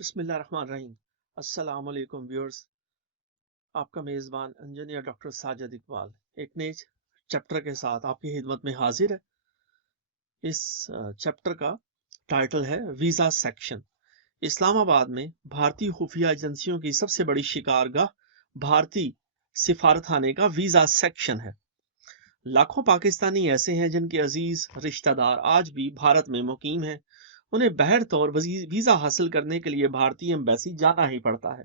بسم اللہ الرحمن الرحیم۔ السلام علیکم ویورز، آپ کا میزبان انجینئر ڈاکٹر ساجد اقبال ایک نئے چیپٹر کے ساتھ آپ کی خدمت میں حاضر ہے۔ اس چیپٹر کا ٹائٹل ہے ویزا سیکشن۔ اسلام آباد میں بھارتی خفیہ ایجنسیوں کی سب سے بڑی شکارگاہ بھارتی سفارت خانے کا ویزا سیکشن ہے۔ لاکھوں پاکستانی ایسے ہیں جن کے عزیز رشتہ دار آج بھی بھارت میں مقیم ہیں۔ انہیں بہر طور ویزا حاصل کرنے کے لیے بھارتی ایمبیسی جانا ہی پڑتا ہے۔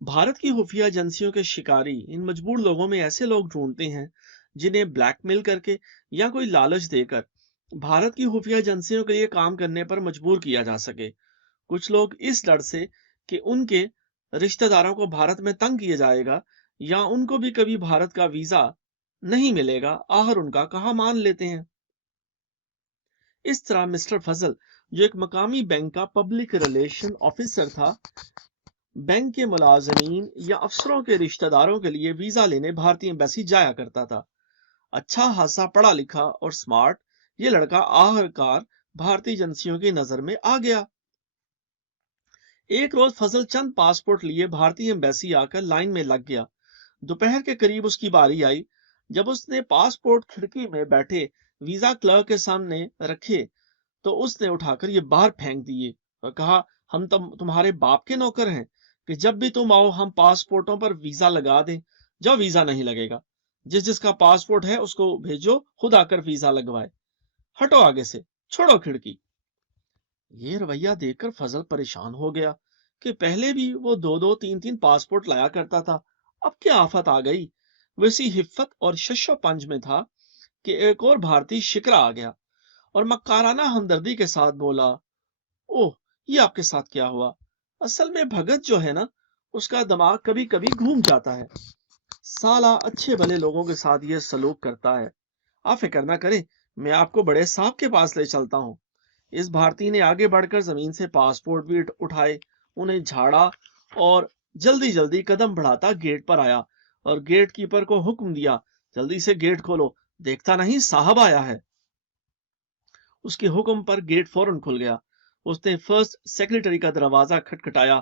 بھارت کی خفیہ ایجنسیوں کے شکاری ان مجبور لوگوں میں ایسے لوگ ڈھونڈتے ہیں جنہیں بلیک میل کر کے یا کوئی لالچ دے کر بھارت کی خفیہ ایجنسیوں کے لیے کام کرنے پر مجبور کیا جا سکے۔ کچھ لوگ اس ڈر سے کہ ان کے رشتہ داروں کو بھارت میں تنگ کیا جائے گا یا ان کو بھی کبھی بھارت کا ویزا نہیں ملے گا، آخر ان کا کہا مان لیتے ہیں۔ اس طرح مسٹر فضل، جو ایک مقامی بینک کا پبلک ریلیشن آفیسر تھا، بینک کے ملازمین یا افسروں کے رشتہ داروں کے لیے ویزا لینے بھارتی ایمبیسی جایا کرتا تھا۔ اچھا خاصا پڑھا لکھا اور سمارٹ یہ لڑکا آخرکار بھارتی ایجنسیوں کی نظر میں آ گیا۔ ایک روز فضل چند پاسپورٹ لیے بھارتی ایمبیسی آ کر لائن میں لگ گیا۔ دوپہر کے قریب اس کی باری آئی۔ جب اس نے پاسپورٹ کھڑکی میں بیٹھے ویزا کلرک کے سامنے رکھے تو اس نے اٹھا کر یہ باہر پھینک دیے اور کہا، ہم تمہارے باپ کے نوکر ہیں کہ جب بھی تم آؤ ہم پاسپورٹوں پر ویزا لگا دیں؟ جو ویزا نہیں لگے گا، جس کا پاسپورٹ ہے اس کو بھیجو، خود آ کر ویزا لگوائے۔ ہٹو آگے سے، چھوڑو کھڑکی۔ یہ رویہ دیکھ کر فضل پریشان ہو گیا کہ پہلے بھی وہ دو تین پاسپورٹ لایا کرتا تھا، اب کیا آفت آ گئی؟ وہ اسی حفت اور ششو پنج میں تھا کہ ایک اور بھارتی شکرا آ گیا اور مکارانہ ہمدردی کے ساتھ بولا، اوہ یہ آپ کے ساتھ کیا ہوا؟ اصل میں بھگت جو ہے نا، اس کا دماغ کبھی کبھی گھوم جاتا ہے۔ سالہ اچھے بھلے لوگوں کے ساتھ یہ سلوک کرتا ہے۔ آپ فکر نہ کریں، میں آپ کو بڑے صاحب کے پاس لے چلتا ہوں۔ اس بھارتی نے آگے بڑھ کر زمین سے پاسپورٹ بھی اٹھائے، انہیں جھاڑا اور جلدی قدم بڑھاتا گیٹ پر آیا اور گیٹ کیپر کو حکم دیا، جلدی سے گیٹ کھولو، دیکھتا نہیں صاحب آیا ہے۔ اس کے حکم پر گیٹ فوراً کھل گیا۔ اس نے فرسٹ سیکرٹری کا دروازہ کھٹکھٹایا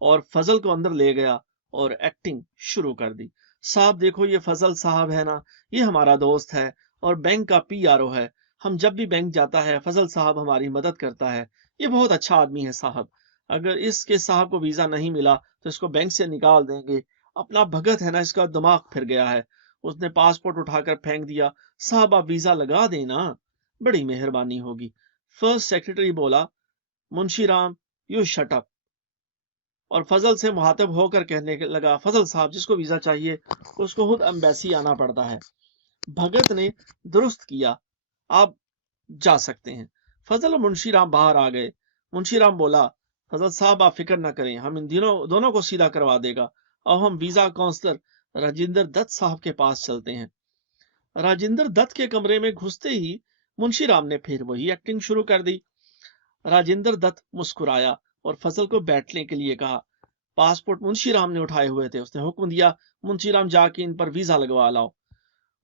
اور فضل کو اندر لے گیا اور ایکٹنگ شروع کر دی۔ صاحب دیکھو، یہ فضل صاحب ہے نا، یہ ہمارا دوست ہے اور بینک کا پی آر او ہے۔ ہم جب بھی بینک جاتا ہے فضل صاحب ہماری مدد کرتا ہے۔ یہ بہت اچھا آدمی ہے صاحب، اگر اس کے صاحب کو ویزا نہیں ملا تو اس کو بینک سے نکال دیں گے۔ اپنا بھگت ہے نا، اس کا دماغ پھر گیا ہے۔ اس نے پاسپورٹ اٹھا کر پھینک دیا۔ صاحب آپ ویزا لگا دینا، بڑی مہربانی ہوگی۔ فرسٹ سیکرٹری بولا، منشی رام یو شٹ اپ، اور فضل سے مخاطب ہو کر کہنے لگا، فضل صاحب جس کو ویزا چاہیے اس کو خود ایمبیسی آنا پڑتا ہے۔ بھگت نے درست کیا، آپ جا سکتے ہیں۔ فضل اور منشی رام باہر آ گئے۔ منشی رام بولا، فضل صاحب آپ فکر نہ کریں، ہم ان دونوں کو سیدھا کروا دے گا۔ اب ہم ویزا کونسلر راجندر دت صاحب کے پاس چلتے ہیں۔ راجندر دت کے کمرے میں گھستے ہی منشی رام نے پھر وہی ایکٹنگ شروع کر دی۔ راجندر دت مسکرایا اور فضل کو بیٹھنے کے لیے کہا۔ پاسپورٹ منشی رام نے اٹھائے ہوئے تھے۔ اس نے حکم دیا، منشی رام جا کے ان پر ویزا لگوا لاؤ۔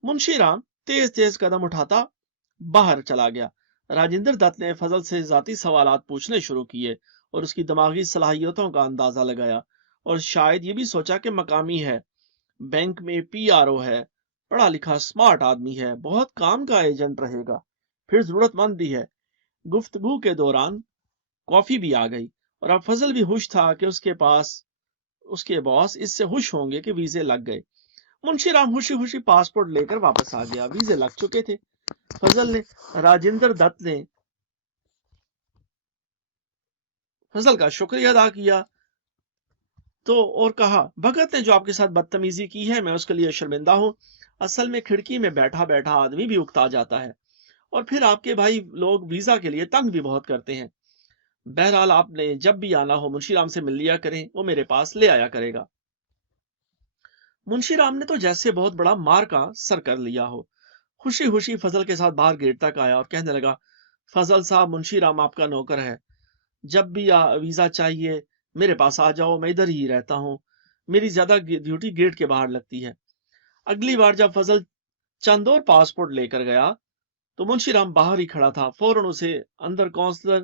منشی رام تیز قدم اٹھاتا باہر چلا گیا۔ راجندر دت نے فضل سے ذاتی سوالات پوچھنے شروع کیے اور اس کی دماغی صلاحیتوں کا اندازہ لگایا، اور شاید یہ بھی سوچا کہ مقامی ہے، بینک میں پی آر او ہے، پڑھا لکھا سمارٹ آدمی ہے، بہت کام کا ایجنٹ رہے گا، پھر ضرورت مند بھی ہے۔ گفتگو کے دوران کافی بھی آ گئی اور اب فضل بھی خوش تھا کہ اس کے باس اس سے خوش ہوں گے کہ ویزے لگ گئے۔ منشی رام خوشی پاسپورٹ لے کر واپس آ گیا، ویزے لگ چکے تھے۔ فضل کا شکریہ ادا کیا تو اور کہا، بھگت نے جو آپ کے ساتھ بدتمیزی کی ہے میں اس کے لیے شرمندہ ہوں۔ اصل میں کھڑکی میں بیٹھا آدمی بھی اکتا جاتا ہے، اور پھر آپ کے بھائی لوگ ویزا کے لیے تنگ بھی بہت کرتے ہیں۔ بہرحال آپ نے جب بھی آنا ہو منشی رام سے مل لیا کریں، وہ میرے پاس لے آیا کرے گا۔ منشی رام نے تو جیسے بہت بڑا مار کا سر کر لیا ہو، خوشی فضل کے ساتھ باہر گیٹ تک آیا اور کہنے لگا، فضل صاحب منشی رام آپ کا نوکر ہے، جب بھی ویزا چاہیے میرے پاس آ جاؤ، میں ادھر ہی رہتا ہوں، میری زیادہ ڈیوٹی گیٹ کے باہر لگتی ہے۔ اگلی بار جب فضل چند اور پاسپورٹ لے کر گیا تو منشی رام باہر ہی کھڑا تھا۔ فوراً اسے اندر کونسلر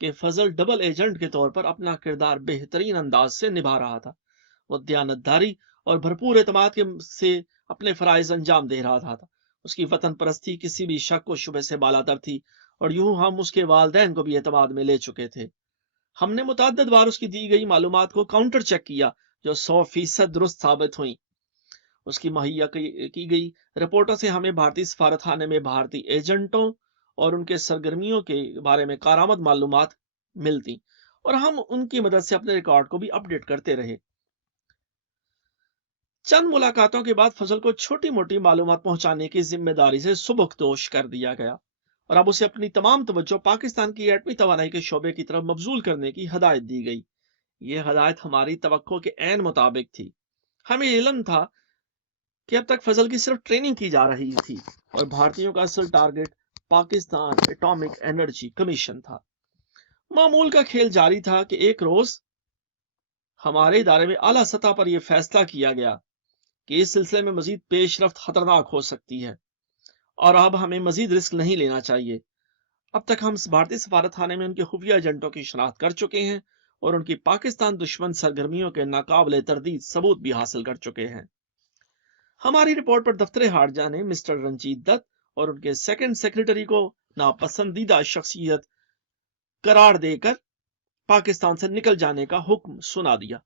کہ فضل ڈبل ایجنٹ کے طور پر اپنا کردار بہترین انداز سے نبھا رہا تھا۔ وہ دیانتداری اور بھرپور اعتماد سے اپنے فرائض انجام دے رہا تھا۔ اس کی وطن پرستی کسی بھی شک و شبہ سے بالاتر تھی، اور یوں ہم اس کے والدین کو بھی اعتماد میں لے چکے تھے۔ ہم نے متعدد بار اس کی دی گئی معلومات کو کاؤنٹر چیک کیا، جو 100% درست ثابت ہوئیں۔ اس کی مہیا کی گئی رپورٹوں سے ہمیں بھارتی سفارت خانے میں بھارتی ایجنٹوں اور ان کے سرگرمیوں کے بارے میں کارآمد معلومات ملتی، اور ہم ان کی مدد سے اپنے ریکارڈ کو بھی اپڈیٹ کرتے رہے۔ چند ملاقاتوں کے بعد فضل کو چھوٹی موٹی معلومات پہنچانے کی ذمہ داری سے سبکدوش کر دیا گیا، اور اب اسے اپنی تمام توجہ پاکستان کی ایٹمی توانائی کے شعبے کی طرف مبذول کرنے کی ہدایت دی گئی۔ یہ ہدایت ہماری توقع کے عین مطابق تھی۔ ہمیں علم تھا کہ اب تک فضل کی صرف ٹریننگ کی جا رہی تھی، اور بھارتیوں کا اصل target Pakistan atomic energy commission تھا۔ معمول کا کھیل جاری تھا کہ ایک روز ہمارے ادارے میں اعلیٰ سطح پر یہ فیصلہ کیا گیا کہ اس سلسلے میں مزید پیش رفت خطرناک ہو سکتی ہے، اور اب ہمیں مزید رسک نہیں لینا چاہیے۔ اب تک ہم بھارتی سفارت خانے میں ان کے خفیہ ایجنٹوں کی شناخت کر چکے ہیں، اور ان کی پاکستان دشمن سرگرمیوں کے ناقابل تردید ثبوت بھی حاصل کر چکے ہیں۔ ہماری رپورٹ پر دفتر خارجہ نے مسٹر رنجیت دت اور ان کے سیکنڈ سیکرٹری کو ناپسندیدہ شخصیت قرار دے کر پاکستان سے نکل جانے کا حکم سنا دیا،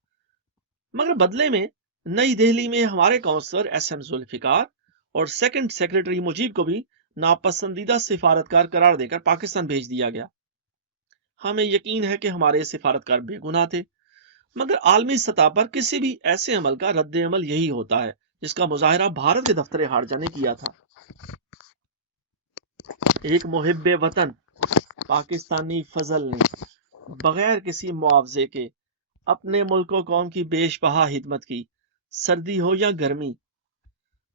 مگر بدلے میں نئی دہلی میں ہمارے کونسلر ایس ایم ذوالفقار اور سیکنڈ سیکرٹری مجیب کو بھی ناپسندیدہ سفارتکار قرار دے کر پاکستان بھیج دیا گیا۔ ہمیں یقین ہے کہ ہمارے سفارتکار بے گناہ تھے، مگر عالمی سطح پر کسی بھی ایسے عمل کا رد عمل یہی ہوتا ہے جس کا مظاہرہ بھارت کے دفتر خارجہ نے کیا تھا۔ ایک محب وطن پاکستانی فضل نے بغیر کسی معاوضے کے اپنے ملک و قوم کی بیش بہا خدمت کی۔ سردی ہو یا گرمی،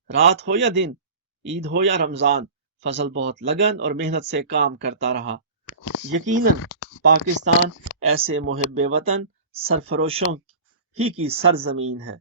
رات ہو یا دن، عید ہو یا رمضان، فضل بہت لگن اور محنت سے کام کرتا رہا۔ یقیناً پاکستان ایسے محب وطن سرفروشوں ہی کی سرزمین ہے۔